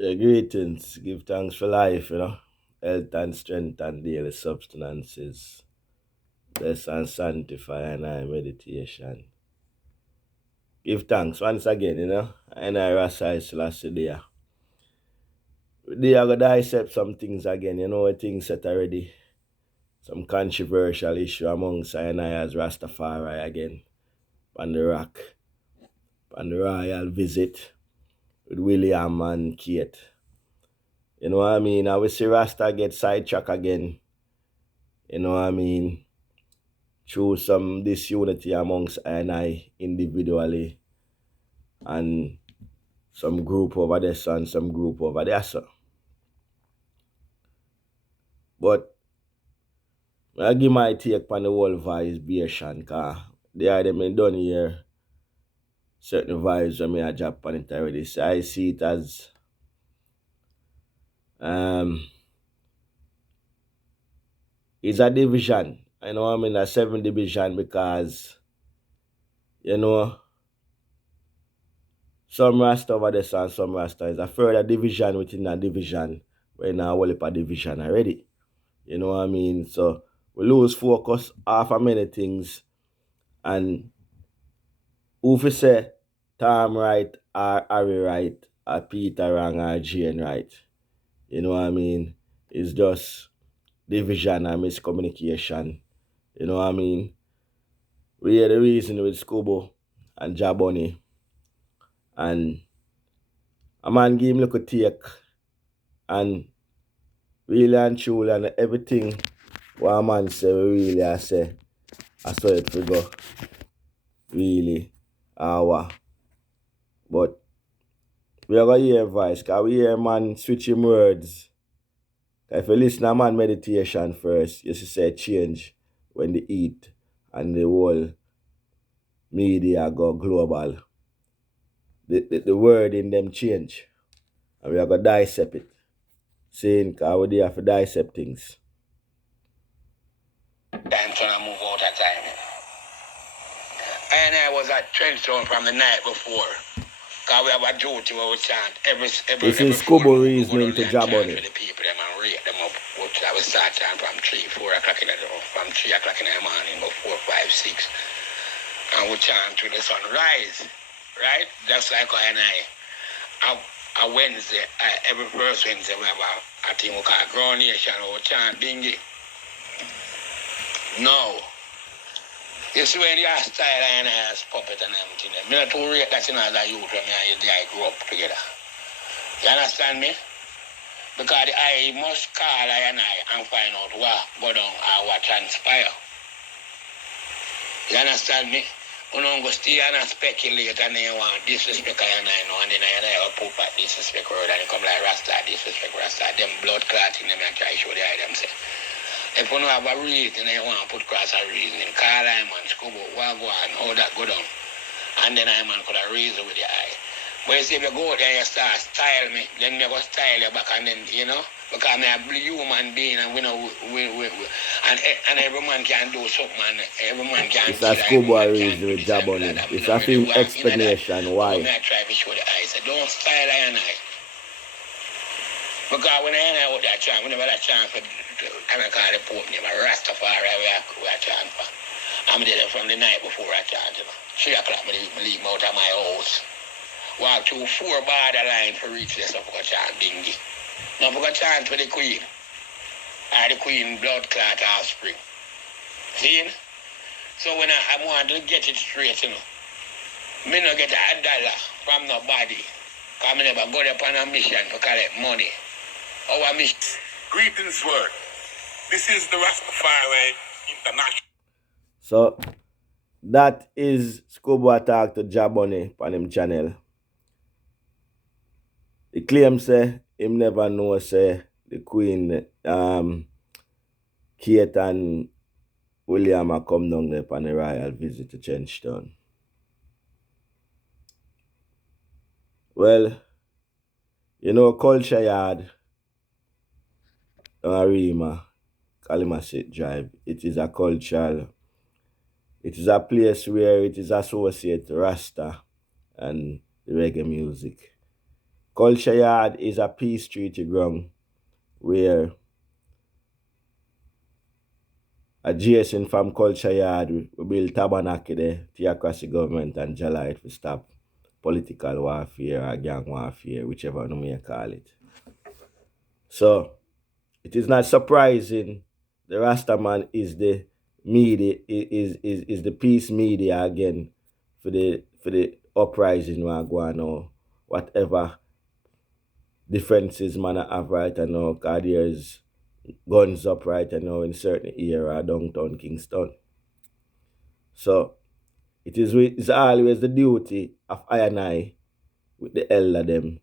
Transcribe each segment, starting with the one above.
Yeah, greetings. Give thanks for life, health and strength and daily substances. Bless and sanctify and I meditation. Give thanks once again, and I Rasta Divided. They are going to dissect some things again, things set already. Some controversial issue amongst I and I as Rastafari again. On the rock. On the royal visit with William and Kate. You know what I mean? I will see Rasta get sidetracked again. You know what I mean? Through some disunity amongst I and I individually and some group over there and some group over there. So. But I give my take on the whole vibes beation because they are them done here certain vibes when I drop on it already. So I see it as um it's a division. I know I'm in a 7 division because you know some Rasta over there and some Rasta is a further division within a division. We're in a whole heap of division already. You know what I mean? So we lose focus off of many things and who fi say Tom right or Harry right or Peter wrong or Jane right. You know what I mean? It's just division and miscommunication. You know what I mean? We hear the reason with Scubo and Jaboni and a man give him look a take and really and truly and everything what a man say we really I say I saw it for go really our but we are gonna hear voice because we hear man switching words. If you listen to man meditation first, you should say change when they eat and the whole media go global. The word in them change. And we are gonna dissect it. Saying cause we have to dissect things. I'm trying to move out of time. And I was at Trenchtown from the night before. Because we have a duty where we chant This every is full Scubo moon we go reasoning down to there and job on chant for it. the people them and rate them up. Which I will start chanting from 3, 4 o'clock in the from 3 o'clock in the morning, about 4, 5, 6. And we chant to the sunrise. Right? Just like a Wednesday, every first Wednesday we have a thing we call Ground Nation or we chant Bingy. No. You see when you have style and I has puppet and everything. Me not too rate that you know as a youth when me and you grew up together. You understand me? Because I must call I and find out what go down or what transpire. You understand me? You don't go stay and speculate and then you want disrespect I know and then I will poop at disrespect word and you come like Rasta disrespect Rasta. Them blood clotting them and try to show the eye them say. If you don't have a reason and you want to put cross a reason, call I man, Scubo, what go on, how that go down. And then I man could have reason with the eye. But you see if you go there and you start style me, then you go style you back and then, because I'm a human being and we know and every man can do something and every man can It's a kill, every Scubo man can reason do with this and job do on that. it. And It's we a don't really thing walk in that. explanation But why. I try to show the eye. So don't style I and I. Because when I out that chant, whenever that chant for and I call the Pope name, Rastafari, we are chant for. I'm there from the night before I chant. 3 o'clock, I leave out of my house. Walk through 4 borderline for reach this up for chant Bingy. Now for chant for the Queen. Or the Queen blood clot offspring. See? So when I want to get it straight, me no get $1 from nobody. Because I never go there on a mission to collect money. Our mission. Greetings, word. This is the Rastafari International. So that is Scubo attack to Jaboni on him channel. He claims say him never know say the Queen Kate and William are come down there on a royal visit to Trenchtown. Well, culture yard Arima, Kalimasit Drive. It is a cultural, it is a place where it is associated Rasta and the reggae music. Culture Yard is a peace treaty ground where adjacent from Culture Yard, we build tabernacle there, theocracy government and Jalite to stop political warfare or gang warfare, whichever you may call it. So it is not surprising the Rastaman is the media is the peace media again for the uprising we are going on, whatever differences man have right now, because there's guns up right now in certain area downtown Kingston. So it's always the duty of I and I with the elder them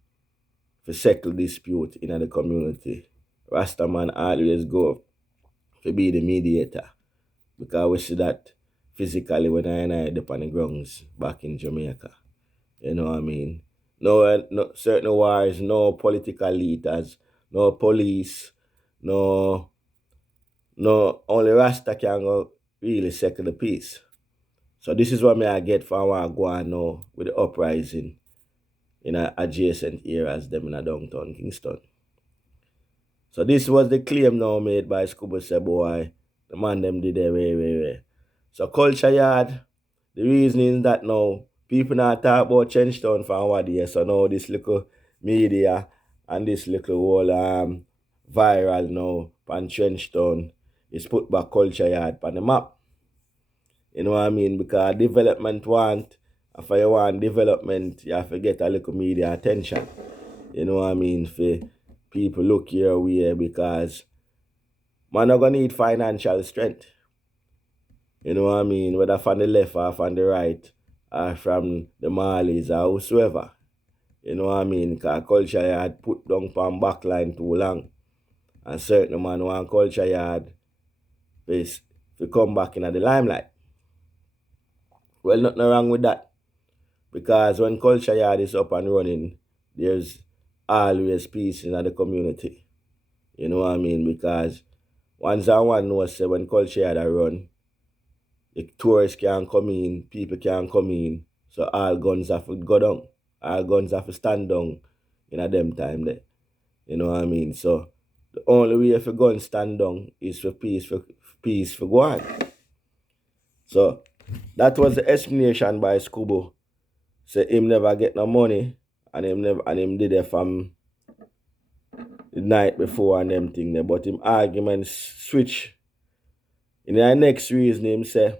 to settle dispute in the community. Rastaman always go to be the mediator because we see that physically when I and I up on the grounds back in Jamaica. You know what I mean? No certain wars, no political leaders, no police, no only Rasta can go really settle the peace. So this is what I get from what I go on now with the uprising in adjacent areas them in a downtown Kingston. So this was the claim now made by Scuba say boy, the man them did it way. So Culture Yard, the reason is that now people now talk about Chenchtown for our day. So now this little media and this little whole viral now on Chenchtown is put back Culture Yard on the map. You know what I mean? Because development if you want development, you have to get a little media attention. You know what I mean? For people look your way because man not gonna need financial strength. You know what I mean? Whether from the left or from the right or from the Marleys or whosoever. You know what I mean? Because Culture Yard put down on backline too long. And certain man want Culture Yard to come back in the limelight. Well, nothing wrong with that. Because when Culture Yard is up and running, there's always peace in the community. You know what I mean? Because once one knows when Culture Yard are run, the tourists can come in, people can come in, so all guns have to go down. All guns have to stand down in a them time there. You know what I mean? So the only way for guns stand down is for peace for go on. So that was the explanation by Scubo. Say him never get no money and him did it from the night before and them thing there. But him argument switch. In the next reason him say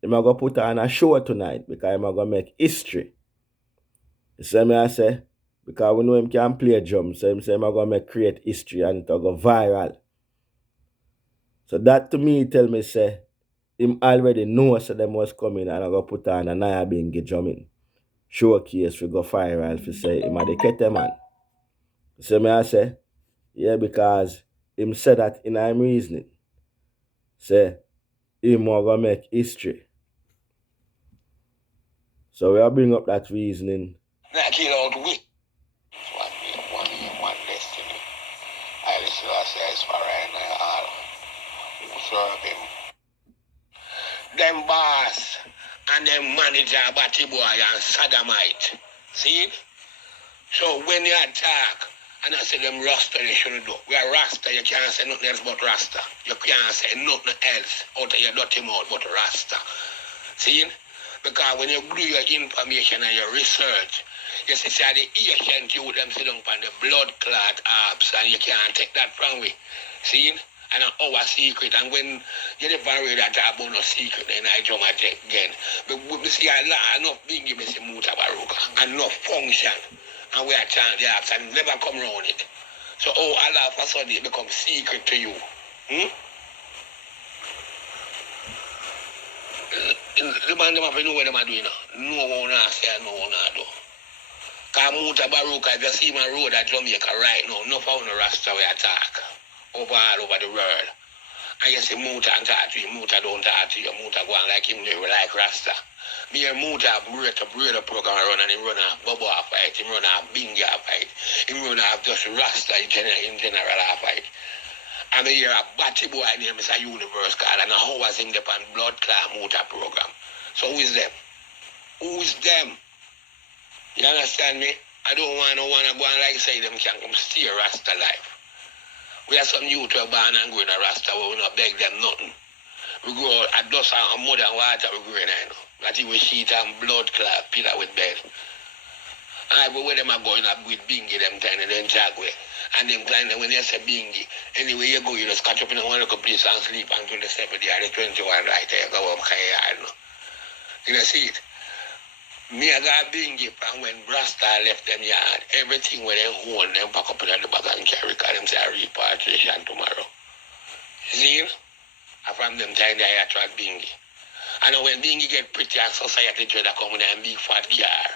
him a go put on a show tonight because him a go make history. You see me I say? Because we know him can play drums, so him say him a go make create history and it a go viral. So that to me tell me say him already know so them was coming and I go put on a Naya Bingi drumming. Showcase we go viral for say him a the Kete man. You see me I say? Yeah, because him said that in him reasoning. Say him will go make history. So we'll bring up that reasoning. Now kill out we. One aim, one destiny. I listen to us as far right now. All who serve him. Them boss and them manager Batty Boy and Sodomite. See? So when you attack, and I say them Rasta they shouldn't do. We are Rasta, you can't say nothing else but Rasta. You can't say nothing else out of your dirty mouth but Rasta. See? Because when you do your information and your research, you see the ancient youth them sit down on the blood clot apps and you can't take that from me. See? And our secret, and when you never read that about no secret, then I jump at it again. But we see a lot, enough being given some Muta Baruka, and enough function, and we are trying the apps and never come around it. So, Allah of a sudden it becomes secret to you. The man them have to know what they are doing now. No one say no one do. Because Muta Baruka, if you see my road at Jamaica right now, no found a Rasta we attack. All over the world. And you see Muta and talk to you, Muta don't talk to you, Muta go on like him, like Rasta. Me and Muta breed a program run and him run a bubble fight, him run a binga fight, him run a just Rasta in general fight. And me hear a batty boy name is a universe card and how was him the pan blood clan Muta program. So who is them? Who is them? You understand me? I don't want no one to go and like say them can come steer Rasta life. We have some youth who are born and growing a Rasta, but we not beg them nothing. We grow at dust and mud and water we grow in, you know. That is with sheet and blood clot, pillar with bed. I go where them are going up with bingy, them kind of them jagway. And them kind of when they say bingy, anyway you go, you just catch up in one local place and sleep until the 70 or the 21 right there, go up high, you know. You know, see it? Me I got bingy from when Rasta left them yard. Everything where they own, them pack up in the bag and carry, because them say repatriation tomorrow. See it? And from them time they attract bingy. And when bingy get pretty and society dread a come with a big fat car.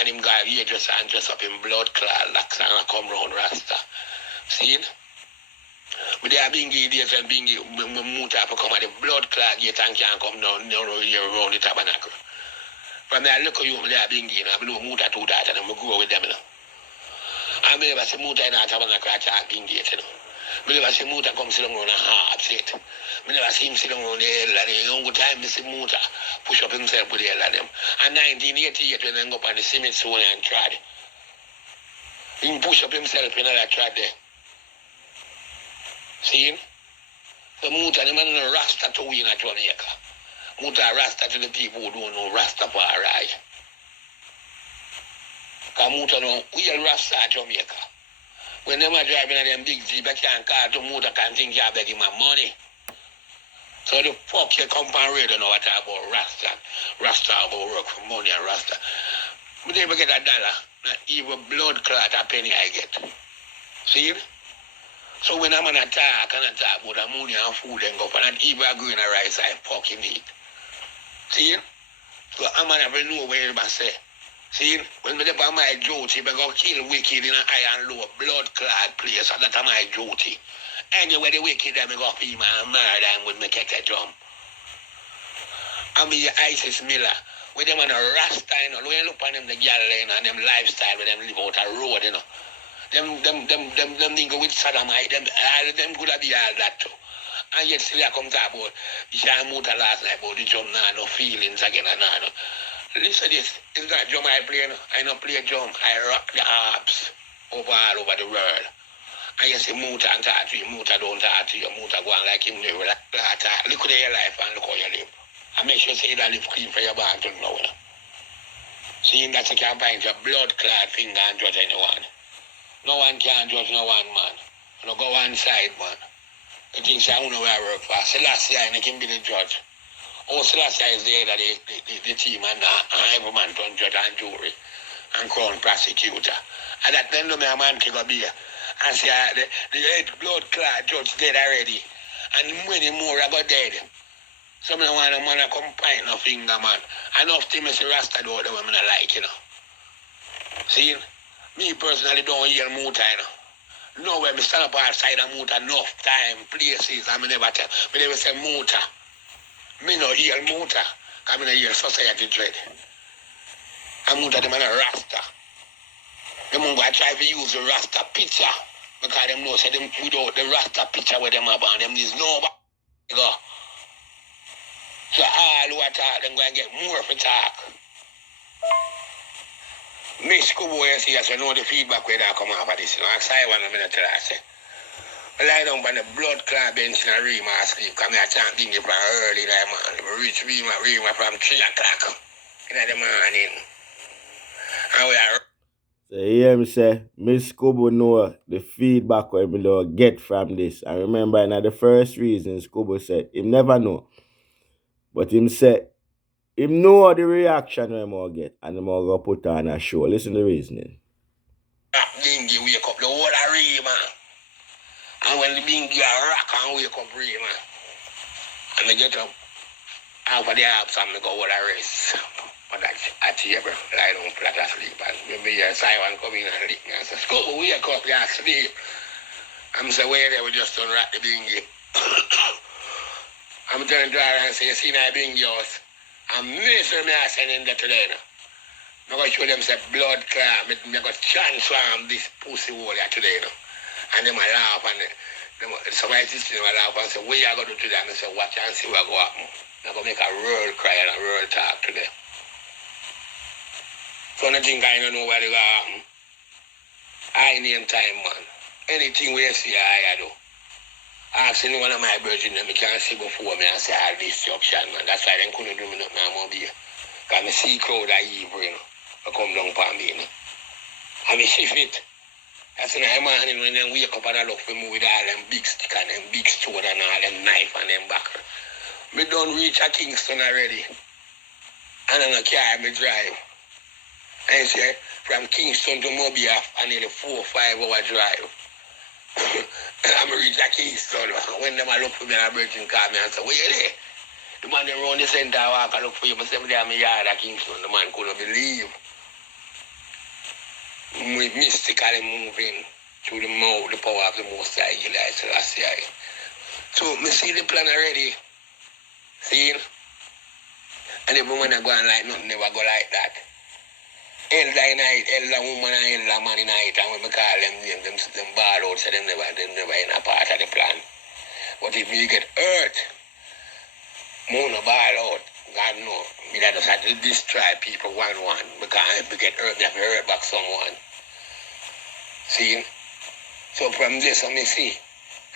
And him got here dress and dress up in blood clot locks and I come round Rasta. See it? But they are bingy days when bingy move to come at the blood clot gate and can't come down here around the tabernacle. From there, look at you, they are bingy, and I know Muta to that, and I'm going to grow with them. You know. I never see Muta in a tabernacle at bingy, you know. I never see Muta come sit down on a harp set. I never see him sit down on the hell, and the young time to see Muta push up himself with the hell of them. And 1988, when they go up on the cement zone and tried. He push up himself in that trad there. See him? So Muta, the man is a Rasta to win at Jamaica. Muta Rasta to the people who don't know Rastafari. Because Muta know real Rasta at Jamaica. When them are driving at them big jeep, they can't call to Muta, can't think you're begging my money. So the fuck you come on radio know what about Rasta. Rasta about work for money and Rasta. But never get $1. Not even blood clot a penny I get. See it? So when I'm on attack and attack about the money and food and go for not even agree in a rice I fucking eat. See it? So I'm gonna never know where you say. See, when we dip on my duty, we go kill wicked in an iron low blood clot place, and that's my duty. Anyway, the wicked them go feed my murder and with me catch a drum. I mean, Isis Miller, with them on a Rasta, you know, when you look on them, the girl, you know, and them lifestyle, with them live out a road, you know. Them nigga with sodomite, all of them could have be all that too. And yet still I come to about, you see I moved last night about the drum now, no feelings again and now. Listen this, it's not drum I play, no. I don't play drum, I rock the harps all over the world. And you see Muta and talk to you, Muta don't talk to you, Muta go on like him live, look at your life and look how you live. And make sure you say that live clean for your band to know. See, that's a can't find your blood clot finger and judge anyone. No one can judge no one, man. You know, go one side, man. The things I don't know where I work for. Selassie, I can be the judge. Oh, Selassie is the head of the team and every man turn judge and jury and crown prosecutor. And that then no man can go be and say the head blood clot judge dead already. And many more are got dead. Some of them want a man to come find no finger, man. Enough things Mr. Rasta do the women I like, you know. See? Me personally don't hear Muta, you know. No way, I stand up outside of Muta enough time, places, I never tell. I never say Muta. Me no hear Muta, I mean I hear society dread. And Muta, them are a Rasta. Them go try to use the Rasta picture, because them know, say them without the Rasta picture where them are born, them is nobody go. So all who are talk, them go and get more for talk. Miss Kubo, you see, as you know the feedback where they come off of this. You know, I say 1 minute till I say. I lie down on the blood clot bench in a Rima sleep, because I can't think from early in the morning. We reach Rima from 3 o'clock in the morning. And we are... So you hear me say, Miss Kubo know the feedback where we get from this. I remember in the first reasons Kubo said, him never know. But him said, him know the reaction we more get, and him go put on a show. Listen to the reasoning. Bingy wake up the whole of Rima. And when the bingy rock and wake up Rima, and I get up, half of the apps and I go all the rest. But I table, lie down flat asleep, and maybe Simon come in and lick me and say, Scoop, wake up, you asleep. I'm saying, where they will just unwrap the bingy. I'm turning to her and say, you see my bingy house? I'm missing me sending that today. I'm going to show them say blood clot. I'm going to transform this pussy hole here today. And them will laugh and somebody teaching them will laugh and say, what you going to do today? And I say, watch and see what go happen. I'm going to make a real cry and a real talk today. So I think I don't know what they go happen. I name time, man. Anything we see, I do. Asking one of my brethren, I can't see before me and say all destruction, man. That's why they couldn't do me nothing no more beer. Because I see crowd of evil, you know. I come down upon me, you know. And I shift it. That's in the morning when they wake up and I look for me with all them big stick and them big stone and all them knife and them back. Me don't reach a Kingston already. And I'm a car me drive. And you say, from Kingston to Mobile, I nearly 4 or 5 hour drive. I'm reach a Kingston. When them I look for me and I break in car me and say, where you there? The man them round the center walk and look for you. I say, I'm yard at Kingston. The man couldn't believe. We mystically moving through the mouth, the power of the Most High, Selassie. So, me see the plan already. See? And even when I go on like nothing, never go like that. Elder night, elder woman and elder man in night, and when we call them names, them ball out, so them never in a part of the plan. But if you get hurt, moon a ball out, God know. Me that just have to destroy people one. Because if we get hurt, we have to hurt back someone. See? So from this, I see.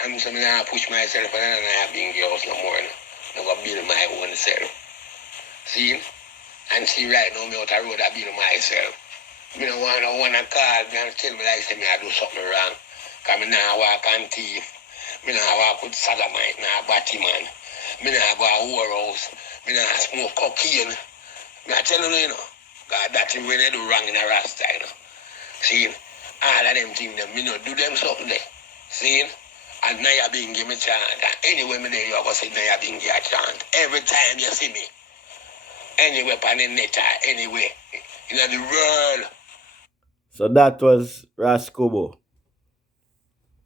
I'm saying I push myself and I have been girls no more. I'm going to build my own self. See? And see right now, me out the road, I build myself. Me don't want to call me and tell me like say me I do something wrong. Because me not walk on thief. Me not walk with sodomite, not batty man. Me not go to whorehouse. Me not smoke cocaine. Me I tell you, God, that's when they do wrong in a Rasta, See? All of them things, me not do them something there. See? And now you been give me chant. And anyway, me there, you go say now you been give a chant. Every time you see me. Anywhere on the net, anywhere. In the world. So that was Rascobo.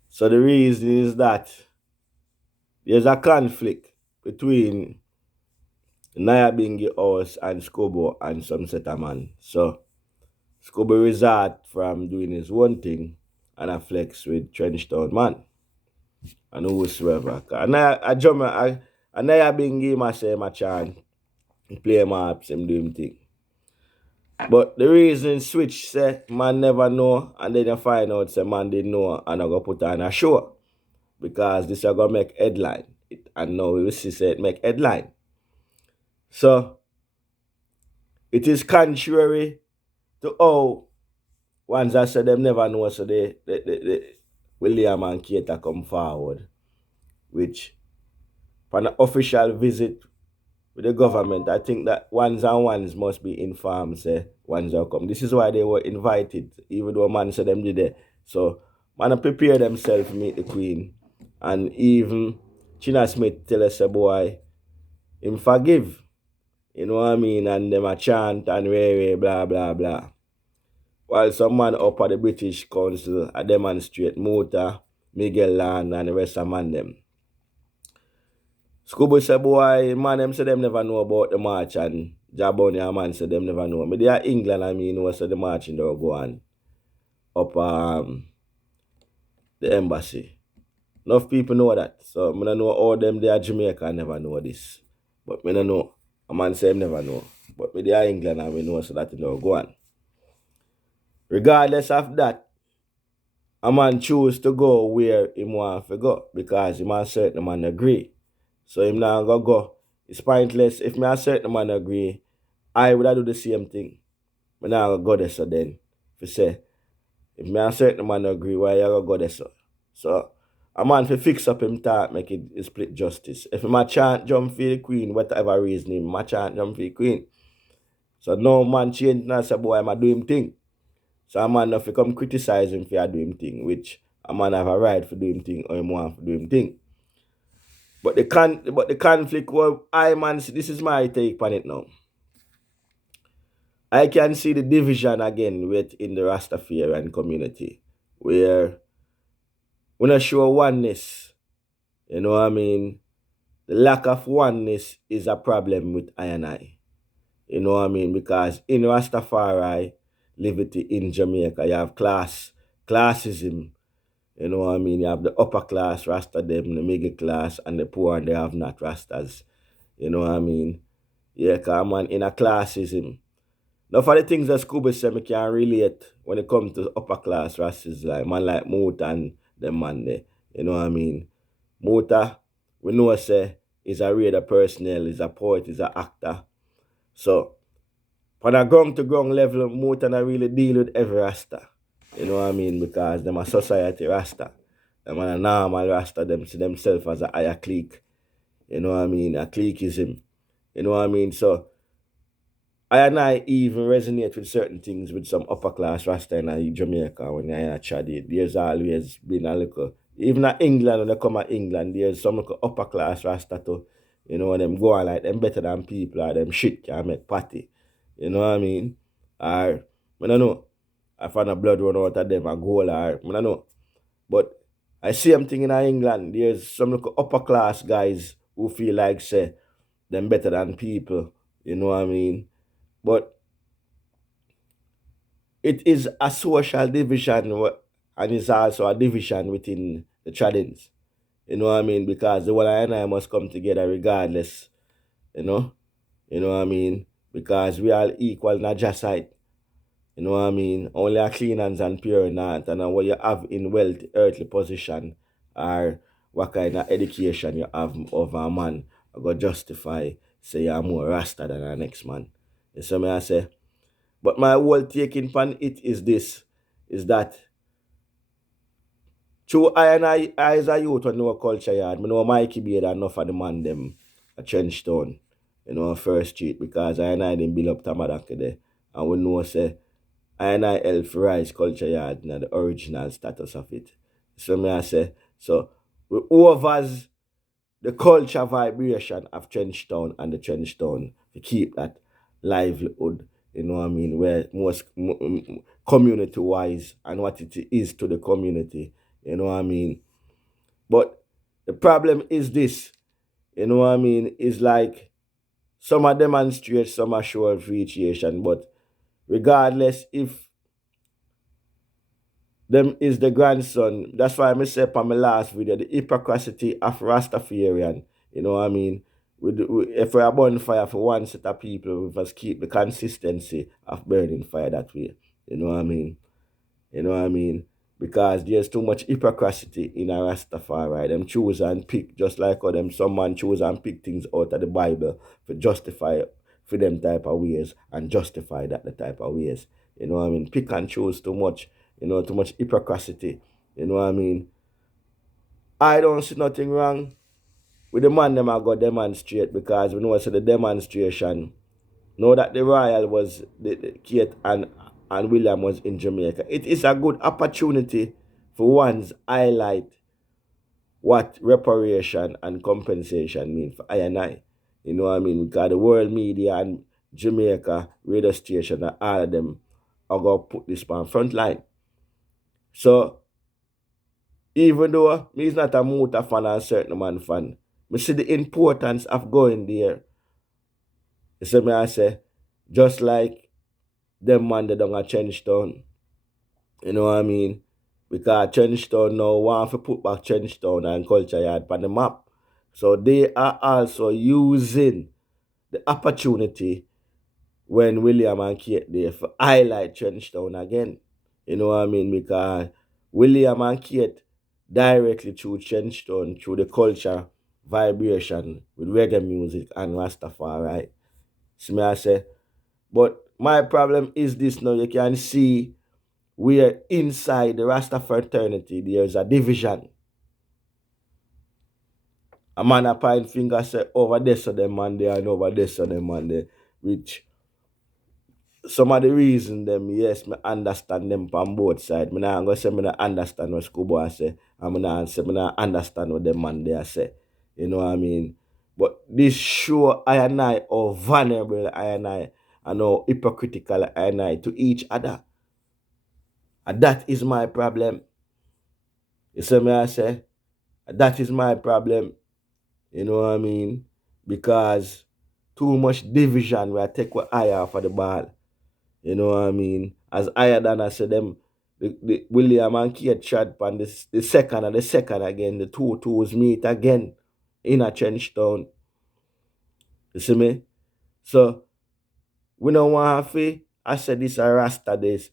So the reason is that there's a conflict between Nyabingi House and Scobo and some settlement. So Scobo resort from doing his one thing and a flex with Trenchtown man and whosoever. And Nyabingi must say my chant, play my apps and do him thing. But the reason switch say man never know and then you find out say man didn't know and I go put on a show. Because this are gonna make headline. And now we will see say it make headline. So it is contrary to how ones I said them never know, so they William and Keita come forward, which for an official visit with the government, I think that ones and ones must be informed, say ones will come. This is why they were invited, even though man said them did it. So man prepare themselves to meet the Queen. And even China Smith tell us a boy, him forgive. You know what I mean? And them a chant and blah blah blah. While some man up at the British Council a demonstrate Mota, Miguel Land and the rest of man them. Scooby say boy, man them say them never know about the march and Jaboni and man say them never know. But they are England, I mean, know so the marching they go on up the embassy. Enough people know that. So I don't know all them they are Jamaica never know this. But I don't know. A man say him never know. But me they are England and we know so that they don't go on. Regardless of that, a man choose to go where he want to go because he man certain man agree. So him not gonna go. It's pointless. If me a certain man agree, I would have do the same thing. But now I go there so then. If you say, if me a certain man agree, why you gonna go there so? So a man fi fix up him thought, make it split justice. If him a chant jump for the queen, whatever reason him a chant jump for the queen. So no man change and say boy I'm do him thing. So a man if you come criticize him for do him thing, which a man have a right for do him thing or him want for do him thing. But the conflict well, this is my take on it now. I can see the division again within the Rastafarian community where we're not sure oneness. You know what I mean? The lack of oneness is a problem with I and I. You know what I mean? Because in Rastafari, liberty in Jamaica, you have classism. You know what I mean? You have the upper class, Rasta them, the middle class, and the poor, and they have not Rastas. You know what I mean? Yeah, come on, in a classism. Now for the things that Scuba said, me can relate when it comes to upper class races, like man like Mota and them man there. You know what I mean? Mota, we know say is a radar personnel, is a poet, is an actor. So on a ground to ground level, Mota not really deal with every Rasta. You know what I mean? Because them a society Rasta. Them a normal Rasta, them see themselves as a higher clique. You know what I mean? A cliqueism. You know what I mean? So I and I even resonate with certain things with some upper class Rasta in Jamaica when I in Chadi. There's always been a little, even at England, when they come at England, there's some little upper class Rasta too. You know, them go on like them better than people or them shit can make party. You know what I mean? Or, I don't know, I find a blood run out of them, a goal, or, I don't know. But I see them thing in England, there's some little upper class guys who feel like, say, them better than people. You know what I mean? But it is a social division and it's also a division within the Tradins. You know what I mean? Because the one and I must come together regardless, you know? You know what I mean? Because we are equal, not just sight. You know what I mean? Only a clean hands and pure in heart. And what you have in wealth, earthly position, or what kind of education you have of a man, I go justify, say you're more Rasta than the next man. You see me I say? But my whole taking pan it is this, is that through I as a youth when know culture yard, I know Mikey Beard and enough of the man them a trench town, you know, First Street because I didn't build up Tamadake there. And we know say I help rise culture yard and the original status of it. So me I say, so we overs the culture vibration of Trenchtown and the Trenchtown to keep that livelihood, you know what I mean, where most community wise and what it is to the community, you know what I mean. But the problem is this, you know what I mean, is like some are demonstrate, some are show appreciation, but regardless if them is the grandson. That's why I say on my last video, the hypocrisy of Rastafarian. You know what I mean? If we're a bonfire for one set of people, we must keep the consistency of burning fire that way. You know what I mean? You know what I mean? Because there's too much hypocrisy in a Rastafari. Them choose and pick, just like how them some man choose and pick things out of the Bible for justify for them type of ways and justify that the type of ways. You know what I mean? Pick and choose too much, you know, too much hypocrisy. You know what I mean? I don't see nothing wrong with the man them I got demonstrate because we know so the demonstration. Know that the Royal was the Kate and William was in Jamaica. It is a good opportunity for one's highlight what reparation and compensation mean for I and I. You know what I mean? Because the world media and Jamaica radio station and all of them are gonna put this on front line. So even though me is not a motor fan and certain man fan, me see the importance of going there. You see me I say, just like them man they don't a change town. You know what I mean? Because Trenchtown now want to put back Trenchtown and Culture Yard on the map. So they are also using the opportunity when William and Kate there for highlight Trenchtown again. You know what I mean? Because William and Kate directly through Trenchtown, through the culture vibration with reggae music and Rastafari. See me I say, but my problem is this now. You can see where inside the Rasta fraternity there's a division. A man a point finger say over this of them man there and over this of them man there. Which some of the reason them, yes, me understand them from both sides. Me not gonna say me not understand what Schoolboy say. And me not say me not understand what them man there say. You know what I mean? But this show I and I how vulnerable I and how hypocritical I and I to each other. And that is my problem. You see me I say? That is my problem. You know what I mean? Because too much division where I take what higher for the ball. You know what I mean? As higher than I said them, the William and Kate chat on this the second and the second again, the two twos meet again in a trench town. You see me? So we don't want to I said this a Rasta this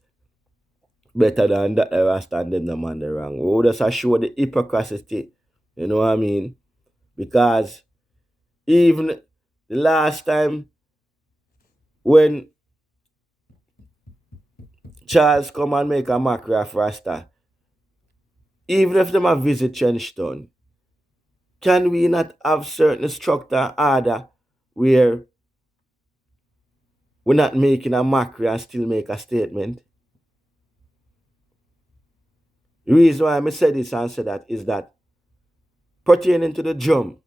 better than that the Rasta and them the man the wrong. We just show the hypocrisy. You know what I mean? Because even the last time when Charles come and make a mockery of Rasta, even if them a visit Trenchtown, can we not have certain structure order where we're not making a mockery and still make a statement? The reason why I say this and say that is that pertaining to the drum,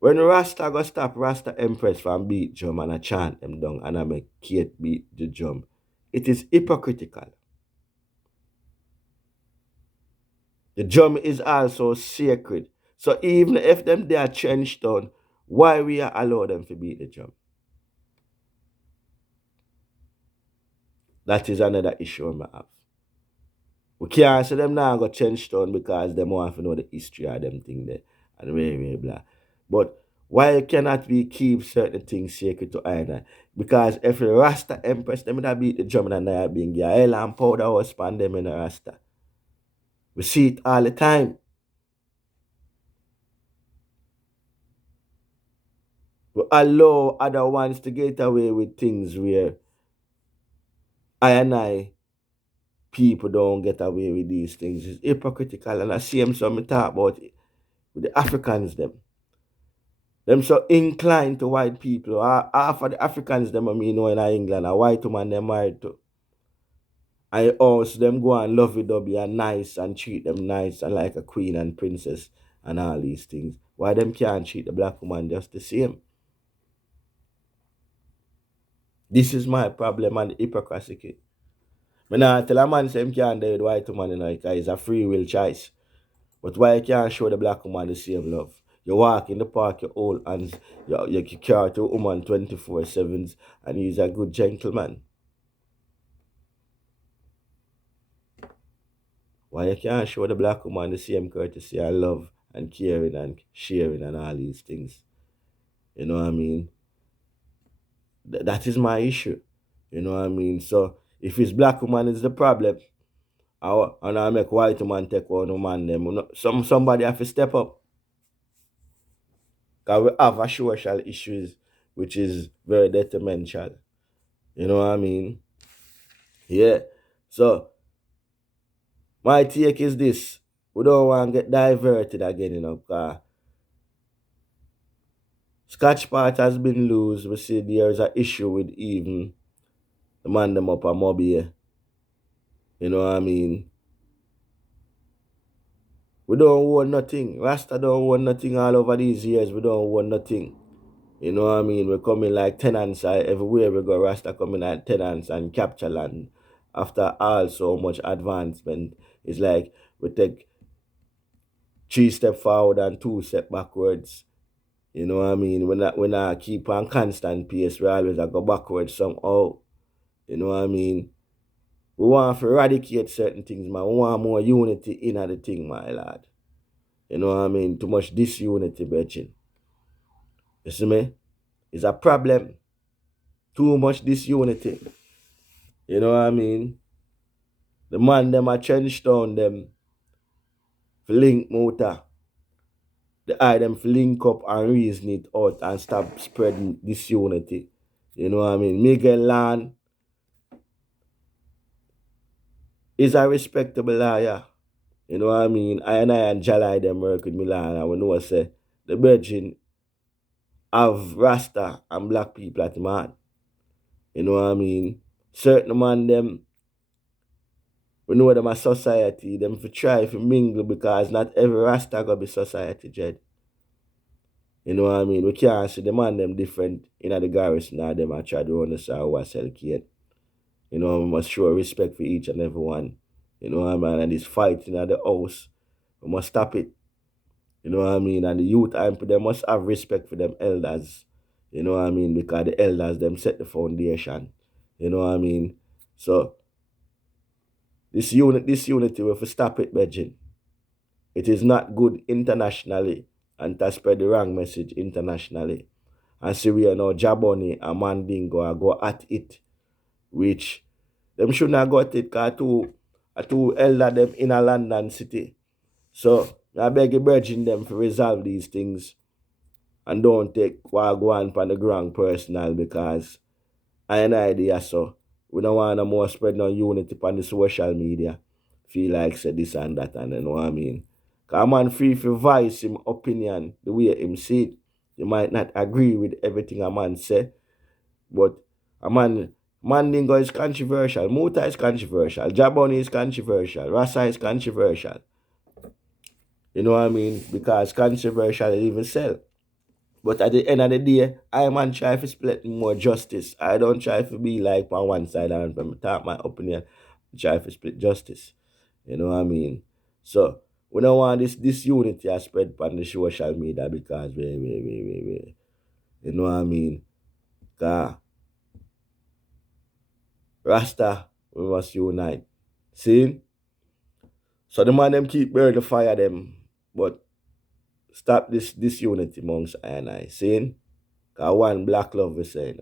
when Rasta go stop Rasta Empress from beat drum and I chant them down and I make Kate beat the drum, it is hypocritical. The drum is also sacred. So even if them they are trenched down, why we are allow them to beat the drum? That is another issue I have. We can't say them now go trench down because them want to know the history of them thing there and very blah. But why cannot we keep certain things sacred to either? Because if the Rasta Empress, them would beat the drum and they being a hell and powder was span them in the Rasta. We see it all the time. We allow other ones to get away with things where I and I people don't get away with these things. It's hypocritical. And I see them some talk about it with the Africans them. Them so inclined to white people. Half of the Africans them I mean know in England, a white woman they married to. I also them go and lovey dovey and nice and treat them nice and like a queen and princess and all these things. Why them can't treat the black woman just the same? This is my problem and the hypocrisy. When I tell a man say him can't date white woman, you know, because it's a free will choice. But why you can't show the black woman the same love? You walk in the park, you hold hands, you carry to a woman 24/7 and he's a good gentleman. Why you can't show the black woman the same courtesy and love and caring and sharing and all these things? You know what I mean? That is my issue. You know what I mean? So if it's black woman is the problem, and I make white woman take one woman them, somebody have to step up. Because we have a social issues which is very detrimental. You know what I mean? Yeah. So my take is this. We don't want to get diverted again, you know, because Scotch part has been loose. We see there's an issue with even the man them up a mobile. You know what I mean? We don't want nothing. Rasta don't want nothing all over these years. We don't want nothing. You know what I mean? We're coming like tenants everywhere we go. Rasta coming like tenants and capture land. After all so much advancement, it's like we take 3 steps forward and 2 steps backwards. You know what I mean? When I keep on constant pace, we always go backwards somehow. You know what I mean? We want to eradicate certain things, man. We want more unity in the thing, my lad. You know what I mean? Too much disunity, bitching. You see me? It's a problem. Too much disunity. You know what I mean? The man them a trench down them link motor. The eye them link up and reason it out and stop spreading disunity. You know what I mean? Miguel Lan is a respectable lawyer. You know what I mean? I and Jalai them work with Milan and we know say the virgin have Rasta and black people at the man. You know what I mean? Certain man them we know them a society, them for try to mingle because not every Rasta gonna be society, Jed. You know what I mean? We can't see the man them different in the garrison now them I try to understand who I sell kid. You know, we must show respect for each and every one. You know what I mean? And this fighting at the house, we must stop it. You know what I mean? And the youth and they must have respect for them elders. You know what I mean? Because the elders them set the foundation. You know what I mean? So this unity we have to stop it, Beijing. It is not good internationally and to spread the wrong message internationally. and see we now Jaboni and Mandingo are go at it, which them shouldn't have got it because two elder them in a London city. So I beg you urging them to resolve these things and don't take what go on the ground personal because I an idea so we don't want no more spread no unity on the social media. Feel like say this and that and you know what I mean. Cause a man free to voice him opinion the way him see it. You might not agree with everything a man say, but a man Mandingo is controversial, Muta is controversial, Jaboni is controversial, Rasa is controversial. You know what I mean? Because controversial even sell. But at the end of the day, I man try to split more justice. I don't try to be like on one side and from top my opinion, try to split justice. You know what I mean? So we don't want this unity to spread on the social media because we you know what I mean? Cause Rasta, we must unite. See? So the man them keep burning the fire them, but stop this unity amongst I and I. See? Cause one black love we say.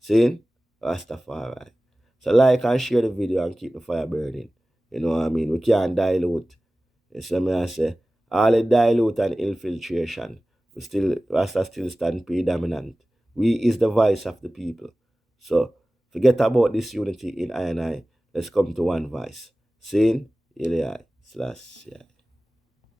See? Rastafari. So like and share the video and keep the fire burning. You know what I mean? We can't dilute. You see me I say? All the dilute and infiltration. We still Rasta still stand predominant. We is the voice of the people. So forget about this unity in I and I. Let's come to one voice. Saying Eli slash yeah.